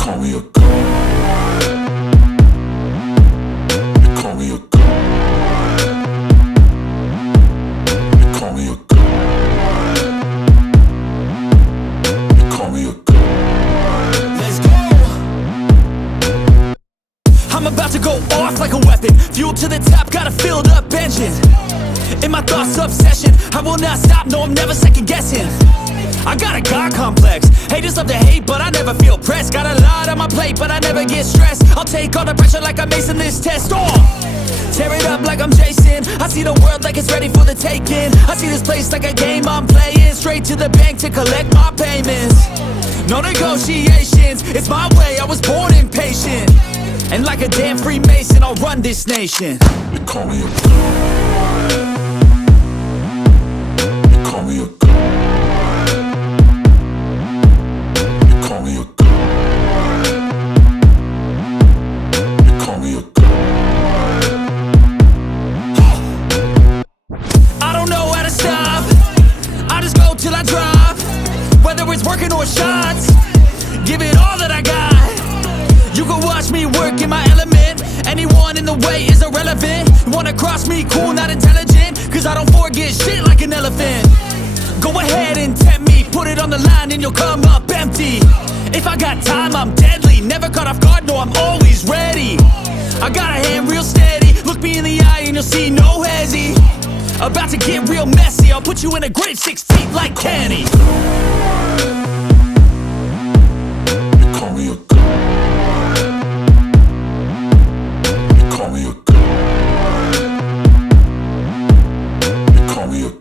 call me a god. You call me a god. You call me a god. You call me a god. Let's go! I'm about to go off like a weapon. Fuel to the top, got a filled up engine. In my thoughts, obsession. I will not stop, no, I'm never second guessing. I got a God complex. Haters love to hate, but I never feel pressed. Got a lot on my plate, but I never get stressed. I'll take all the pressure like I'm acing this test. Tear it up like I'm Jason. I see the world like it's ready for the taking. I see this place like a game I'm playing. Straight to the bank to collect my payments. No negotiations, it's my way, I was born impatient. And like a damn Freemason, I'll run this nation. You call me a god. You call me a god. You call me a god. You call me a god. I don't know how to stop, I just go till I drop. Whether it's working or shots, give it all that I got. You can watch me work in my element. Anyone in the way is irrelevant. You wanna cross me, cool, not intelligent. Cause I don't forget shit like an elephant. Go ahead and tempt me, put it on the line and you'll come up empty. If I got time, I'm deadly. Never caught off guard, no, I'm always ready. I got a hand real steady. Look me in the eye and you'll see no hezzy. About to get real messy. I'll put you in a grid 6 feet like Kenny. You call me a god. You call me a god. You call me a god.